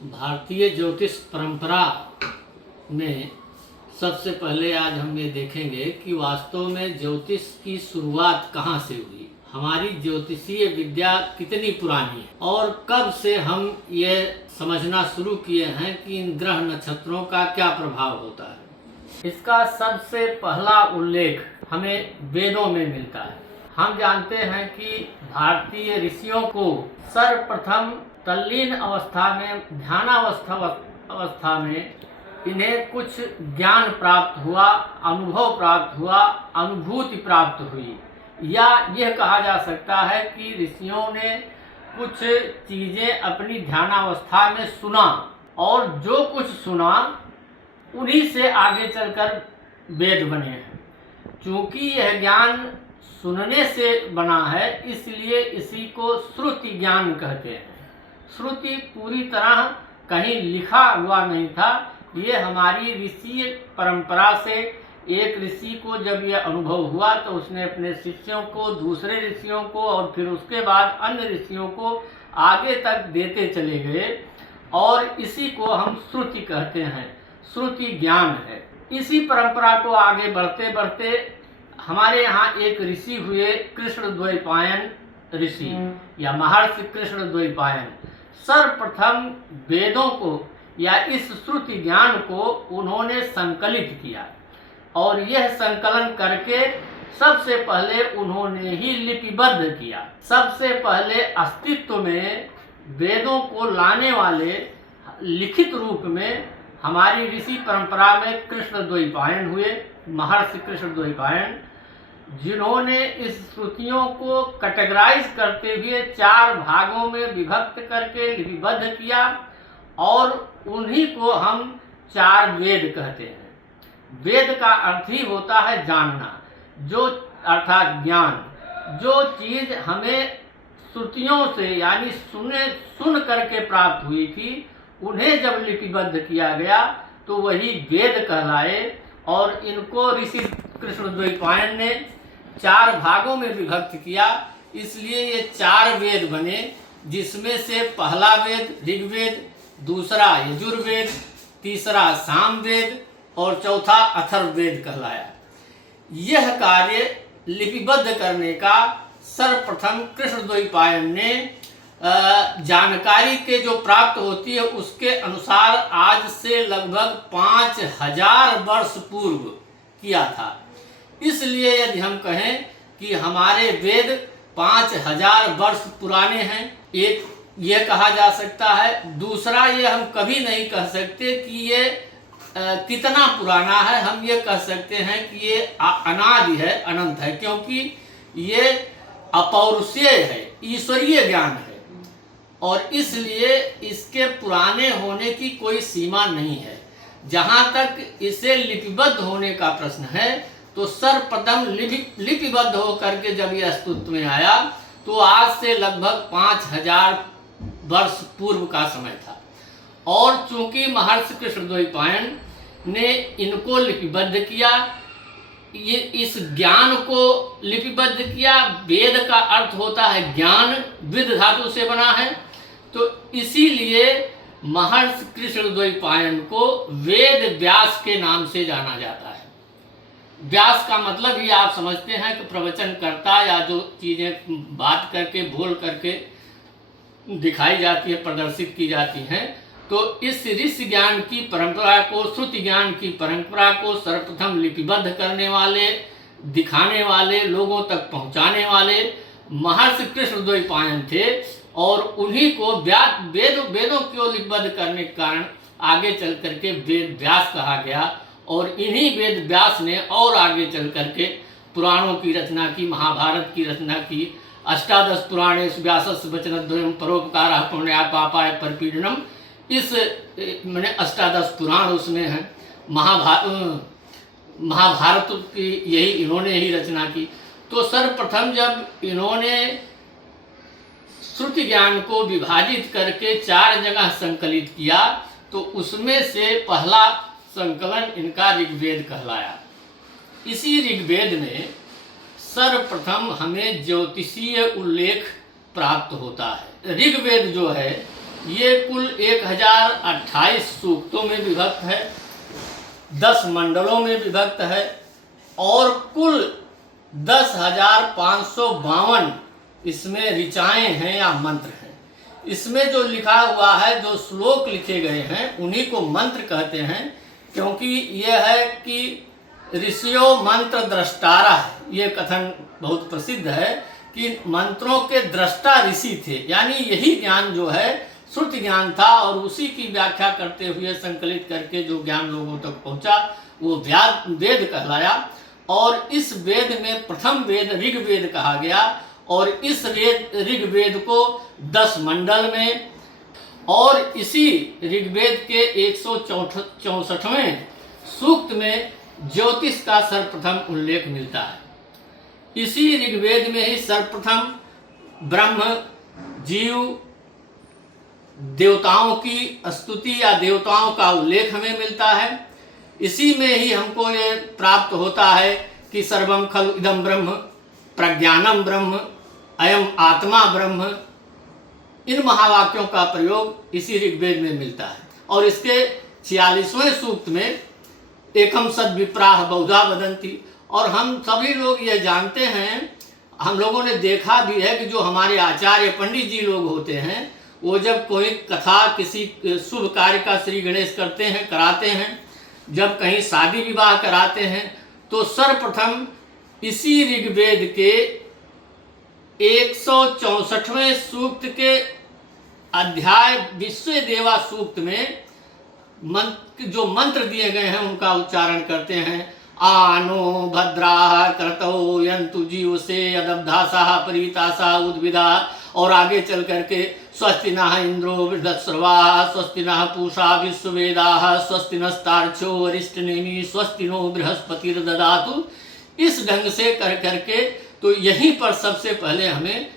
भारतीय ज्योतिष परंपरा में सबसे पहले आज हम ये देखेंगे कि वास्तव में ज्योतिष की शुरुआत कहाँ से हुई। हमारी ज्योतिषीय विद्या कितनी पुरानी है और कब से हम ये समझना शुरू किए हैं कि इन ग्रह नक्षत्रों का क्या प्रभाव होता है। इसका सबसे पहला उल्लेख हमें वेदों में मिलता है। हम जानते हैं कि भारतीय ऋषियों को सर्वप्रथम तल्लीन अवस्था में, ध्यानावस्था में इन्हें कुछ ज्ञान प्राप्त हुआ, अनुभव प्राप्त हुआ, अनुभूति प्राप्त हुई, या यह कहा जा सकता है कि ऋषियों ने कुछ चीज़ें अपनी ध्यानावस्था में सुना और जो कुछ सुना उन्हीं से आगे चलकर वेद बने हैं। चूँकि यह ज्ञान सुनने से बना है, इसलिए इसी को श्रुति ज्ञान कहते हैं। श्रुति पूरी तरह कहीं लिखा हुआ नहीं था, ये हमारी ऋषि परंपरा से एक ऋषि को जब यह अनुभव हुआ तो उसने अपने शिष्यों को, दूसरे ऋषियों को और फिर उसके बाद अन्य ऋषियों को आगे तक देते चले गए और इसी को हम श्रुति कहते हैं। श्रुति ज्ञान है। इसी परंपरा को आगे बढ़ते बढ़ते हमारे यहाँ एक ऋषि हुए कृष्णद्वैपायन ऋषि या महर्षि कृष्णद्वैपायन। सर्वप्रथम वेदों को या इस श्रुति ज्ञान को उन्होंने संकलित किया और यह संकलन करके सबसे पहले उन्होंने ही लिपिबद्ध किया। सबसे पहले अस्तित्व में वेदों को लाने वाले लिखित रूप में हमारी ऋषि परंपरा में कृष्णद्वैपायन हुए, महर्षि कृष्णद्वैपायन, जिन्होंने इस श्रुतियों को कैटेगराइज करते हुए 4 भागों में विभक्त करके लिपिबद्ध किया और उन्हीं को हम 4 वेद कहते हैं। वेद का अर्थ ही होता है जानना, जो अर्थात ज्ञान। जो चीज़ हमें श्रुतियों से यानी सुन करके प्राप्त हुई थी, उन्हें जब लिपिबद्ध किया गया तो वही वेद कहलाए और इनको ऋषि कृष्णद्वैपायन ने 4 भागों में विभक्त किया। इसलिए ये 4 वेद बने, जिसमें से पहला वेद ऋग्वेद, दूसरा यजुर्वेद, तीसरा सामवेद और चौथा अथर्ववेद कहलाया। यह कार्य लिपिबद्ध करने का सर्वप्रथम कृष्णद्वैपायन ने जानकारी के जो प्राप्त होती है उसके अनुसार आज से लगभग 5000 वर्ष पूर्व किया था। इसलिए यदि हम कहें कि हमारे वेद 5000 वर्ष पुराने हैं, एक ये कहा जा सकता है। दूसरा, ये हम कभी नहीं कह सकते कि ये कितना पुराना है। हम ये कह सकते हैं कि ये अनादि है, अनंत है, क्योंकि ये अपौरुषेय है, ईश्वरीय ज्ञान है और इसलिए इसके पुराने होने की कोई सीमा नहीं है। जहाँ तक इसे लिपिबद्ध होने का प्रश्न है तो सर्वप्रथम लिपिबद्ध होकर के जब यह अस्तित्व में आया तो आज से लगभग 5000 वर्ष पूर्व का समय था। और चूंकि महर्षि कृष्णद्वैपायन ने इनको लिपिबद्ध किया, ये इस ज्ञान को लिपिबद्ध किया। वेद का अर्थ होता है ज्ञान, विद धातु से बना है, तो इसीलिए महर्षि कृष्णद्वैपायन को वेद व्यास के नाम से जाना जाता है। व्यास का मतलब ही आप समझते हैं कि प्रवचन करता या जो चीज़ें बात करके, बोल करके दिखाई जाती है, प्रदर्शित की जाती हैं। तो इस ऋषि ज्ञान की परंपरा को, श्रुति ज्ञान की परंपरा को सर्वप्रथम लिपिबद्ध करने वाले, दिखाने वाले, लोगों तक पहुंचाने वाले महर्षि कृष्णद्वैपायन थे और उन्हीं को वेदों को लिपिबद्ध करने के कारण आगे चल करके वेद व्यास कहा गया और इन्हीं वेद व्यास ने और आगे चल करके पुराणों की रचना की, महाभारत की रचना की। अष्टादश पुराणेषु व्यासस्य वचनद्वयं परोपकारः पुण्याय पापाय परपीडनम, इस मैंने अष्टादश पुराण उसमें है। महाभारत की यही इन्होंने ही रचना की। तो सर्वप्रथम जब इन्होंने श्रुति ज्ञान को विभाजित करके 4 जगह संकलित किया तो उसमें से पहला संकलन इनका ऋग्वेद कहलाया। इसी ऋग्वेद में सर्वप्रथम हमें ज्योतिषीय उल्लेख प्राप्त होता है। ऋग्वेद जो है ये कुल 1028 सूक्तों में विभक्त है, 10 मंडलों में विभक्त है और कुल 10,552 इसमें ऋचाएँ हैं या मंत्र हैं। इसमें जो लिखा हुआ है, जो श्लोक लिखे गए हैं, उन्हीं को मंत्र कहते हैं, क्योंकि यह है कि ऋषियों मंत्र द्रष्टारा है। ये कथन बहुत प्रसिद्ध है कि मंत्रों के दृष्टा ऋषि थे, यानी यही ज्ञान जो है श्रुति ज्ञान था और उसी की व्याख्या करते हुए संकलित करके जो ज्ञान लोगों तक पहुंचा वो वेद कहलाया। और इस वेद में प्रथम वेद ऋग्वेद कहा गया और इस ऋग्वेद को 10 मंडल में और इसी ऋग्वेद के 164वें सूक्त में ज्योतिष का सर्वप्रथम उल्लेख मिलता है। इसी ऋग्वेद में ही सर्वप्रथम ब्रह्म, जीव, देवताओं की स्तुति या देवताओं का उल्लेख हमें मिलता है। इसी में ही हमको ये प्राप्त होता है कि सर्वम खलु इदं ब्रह्म, प्रज्ञानम ब्रह्म, अयम आत्मा ब्रह्म। इन महावाक्यों का प्रयोग इसी ऋग्वेद में मिलता है। और इसके 46वें सूक्त में एकम सद विप्राह बहुधा वदंती। और हम सभी लोग ये जानते हैं, हम लोगों ने देखा भी है कि जो हमारे आचार्य पंडित जी लोग होते हैं, वो जब कोई कथा किसी शुभ कार्य का श्री गणेश करते हैं, कराते हैं, जब कहीं शादी विवाह कराते हैं, तो सर्वप्रथम इसी ऋग्वेद के 164वें सूक्त के अध्याय विश्व देवा सूक्त में जो मंत्र दिए गए हैं उनका उच्चारण करते हैं। आनो भद्राः क्रतौ यन्तु जीवसे अदब्धासाः परीतासा उद्भिदा। और आगे चल करके स्वस्ति नः इंद्रो बृहस्पतिर्वाः, स्वस्ति नः पूषा विश्ववेदाः, स्वस्ति नस्तार्क्ष्यो वरिष्ठनेमि, स्वस्ति नो बृहस्पतिर्ददातु। इस ढंग से कर करके तो यहीं पर सबसे पहले हमें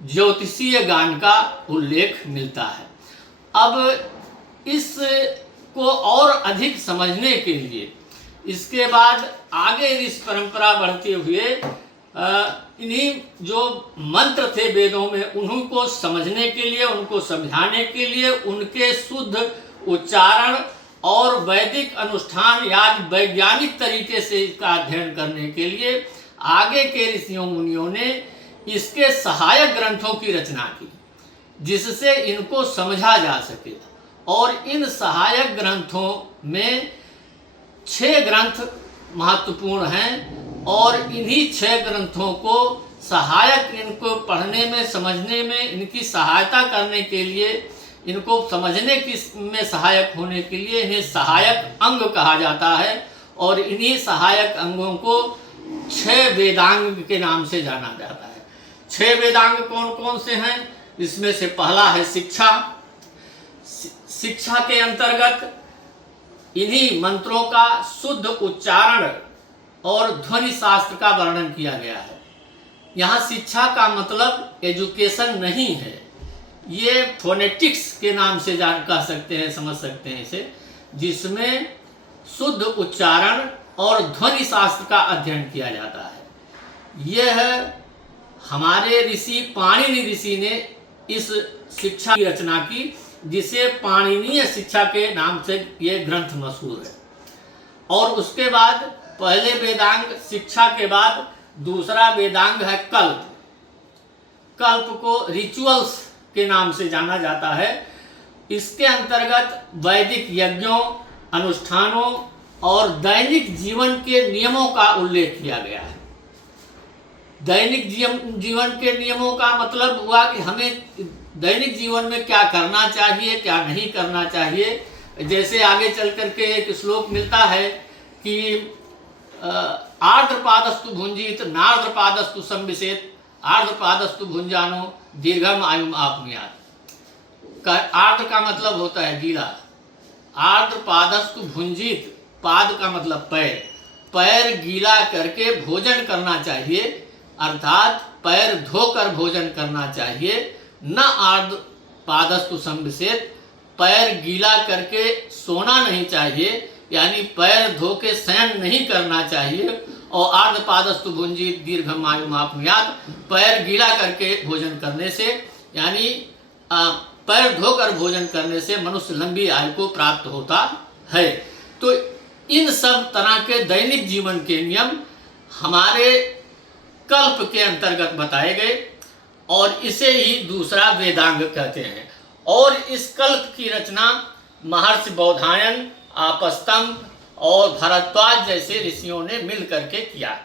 ज्योतिषीय गान का उल्लेख मिलता है। अब इसको और अधिक समझने के लिए इसके बाद आगे इस परंपरा बढ़ते हुए इन्हीं जो मंत्र थे वेदों में, उन्हीं को समझने के लिए, उनको समझाने के लिए, उनके शुद्ध उच्चारण और वैदिक अनुष्ठान या वैज्ञानिक तरीके से इसका अध्ययन करने के लिए आगे के ऋषियों मुनियों ने इसके सहायक ग्रंथों की रचना की, जिससे इनको समझा जा सके। और इन सहायक ग्रंथों में 6 ग्रंथ महत्वपूर्ण हैं और इन्हीं 6 ग्रंथों को सहायक, इनको पढ़ने में, समझने में, इनकी सहायता करने के लिए, इनको समझने की में सहायक होने के लिए इन्हें सहायक अंग कहा जाता है। और इन्हीं सहायक अंगों को 6 वेदांग के नाम से जाना जाता है। 6 वेदांग कौन कौन से हैं? इसमें से पहला है शिक्षा। शिक्षा के अंतर्गत इन्हीं मंत्रों का शुद्ध उच्चारण और ध्वनि शास्त्र का वर्णन किया गया है। यहाँ शिक्षा का मतलब एजुकेशन नहीं है, ये फोनेटिक्स के नाम से जान कह सकते हैं, समझ सकते हैं इसे, जिसमें शुद्ध उच्चारण और ध्वनि शास्त्र का अध्ययन किया जाता है। यह हमारे ऋषि पाणिनि ऋषि ने इस शिक्षा की रचना की, जिसे पाणिनीय शिक्षा के नाम से ये ग्रंथ मशहूर है। और उसके बाद पहले वेदांग शिक्षा के बाद दूसरा वेदांग है कल्प। कल्प को रिचुअल्स के नाम से जाना जाता है। इसके अंतर्गत वैदिक यज्ञों, अनुष्ठानों और दैनिक जीवन के नियमों का उल्लेख किया गया है। दैनिक जीवन के नियमों का मतलब हुआ कि हमें दैनिक जीवन में क्या करना चाहिए, क्या नहीं करना चाहिए। जैसे आगे चल करके एक श्लोक मिलता है कि आर्द्रपादस्तु भुंजित नार्द्रपादस्तु संविशेत, आर्द्रपादस्तु भुंजानो दीर्घम आयुम आपनुयात। आर्द्र का मतलब होता है गीला, आर्द्रपादस्तु भुंजित, पाद का मतलब पैर, पैर गीला करके भोजन करना चाहिए, अर्थात पैर धोकर भोजन करना चाहिए। न आर्द्र पादस्तु संविशेत, पैर गीला करके सोना नहीं चाहिए, यानी पैर धो के शयन नहीं करना चाहिए। और आर्द्र पादस्तु भुंजित दीर्घम आयुम आपनुयात, पैर गीला करके भोजन करने से, यानी पैर धोकर भोजन करने से मनुष्य लंबी आयु को प्राप्त होता है। तो इन सब तरह के दैनिक जीवन के नियम हमारे कल्प के अंतर्गत बताए गए और इसे ही दूसरा वेदांग कहते हैं। और इस कल्प की रचना महर्षि बौधायन, आपस्तंभ और भरद्वाज जैसे ऋषियों ने मिल करके किया।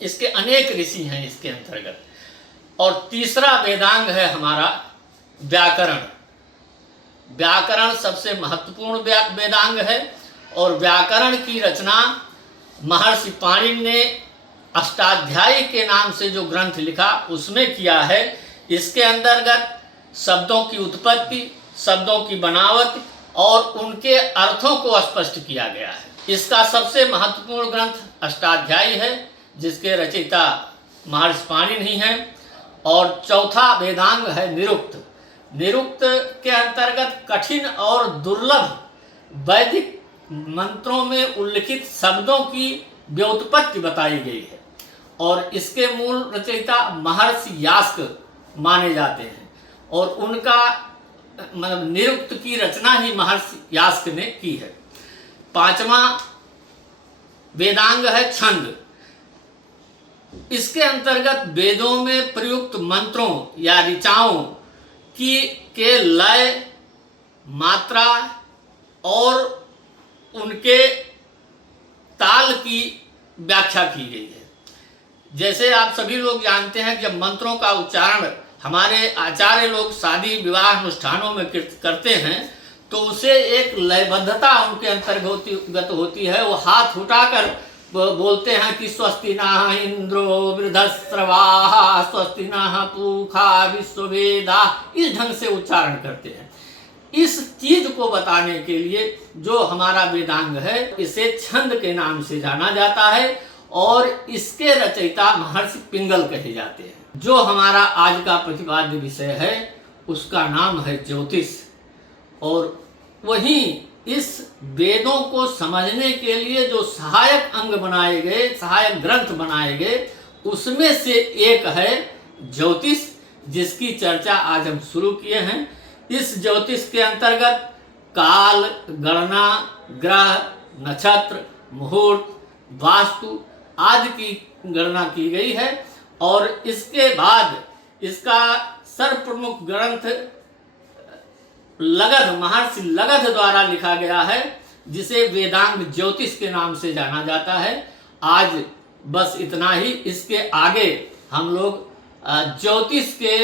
इसके अनेक ऋषि हैं इसके अंतर्गत। और तीसरा वेदांग है हमारा व्याकरण। व्याकरण सबसे महत्वपूर्ण वेदांग है और व्याकरण की रचना महर्षि पाणिनि ने अष्टाध्यायी के नाम से जो ग्रंथ लिखा उसमें किया है। इसके अंतर्गत शब्दों की उत्पत्ति, शब्दों की बनावट और उनके अर्थों को स्पष्ट किया गया है। इसका सबसे महत्वपूर्ण ग्रंथ अष्टाध्यायी है जिसके रचयिता महर्षि पाणिनि हैं। और चौथा वेदांग है निरुक्त। निरुक्त के अंतर्गत कठिन और दुर्लभ वैदिक मंत्रों में उल्लिखित शब्दों की व्युत्पत्ति बताई गई है और इसके मूल रचयिता महर्षि यास्क माने जाते हैं और उनका मतलब निरुक्त की रचना ही महर्षि यास्क ने की है। पांचवा वेदांग है छंद। इसके अंतर्गत वेदों में प्रयुक्त मंत्रों या ऋचाओं के लय, मात्रा और उनके ताल की व्याख्या की गई है। जैसे आप सभी लोग जानते हैं जब मंत्रों का उच्चारण हमारे आचार्य लोग शादी विवाह अनुष्ठानों में करते हैं तो उसे एक लयबद्धता उनके अंतर्गत होती है। वो हाथ उठाकर बोलते हैं कि स्वस्ति नः इंद्रो वृद्धस्रवाः स्वस्ति नः पूषा विश्ववेदाः, इस ढंग से उच्चारण करते हैं। इस चीज को बताने के लिए जो हमारा वेदांग है इसे छंद के नाम से जाना जाता है और इसके रचयिता महर्षि पिंगल कहे जाते हैं। जो हमारा आज का प्रतिपाद्य विषय है उसका नाम है ज्योतिष। और वहीं इस वेदों को समझने के लिए जो सहायक अंग बनाए गए, सहायक ग्रंथ बनाए गए, उसमें से एक है ज्योतिष, जिसकी चर्चा आज हम शुरू किए हैं। इस ज्योतिष के अंतर्गत काल, गणना, ग्रह, नक्षत्र, मुहूर्त, वास्तु आदि की गणना की गई है। और इसके बाद इसका सर्वप्रमुख ग्रंथ लगध, महर्षि लगध द्वारा लिखा गया है जिसे वेदांग ज्योतिष के नाम से जाना जाता है। आज बस इतना ही। इसके आगे हम लोग ज्योतिष के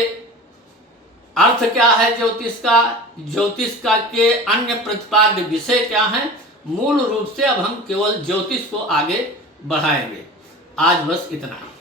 अर्थ क्या है, ज्योतिष का के अन्य प्रतिपाद्य विषय क्या हैं, मूल रूप से अब हम केवल ज्योतिष को आगे बढ़ाएंगे। आज बस इतना ही।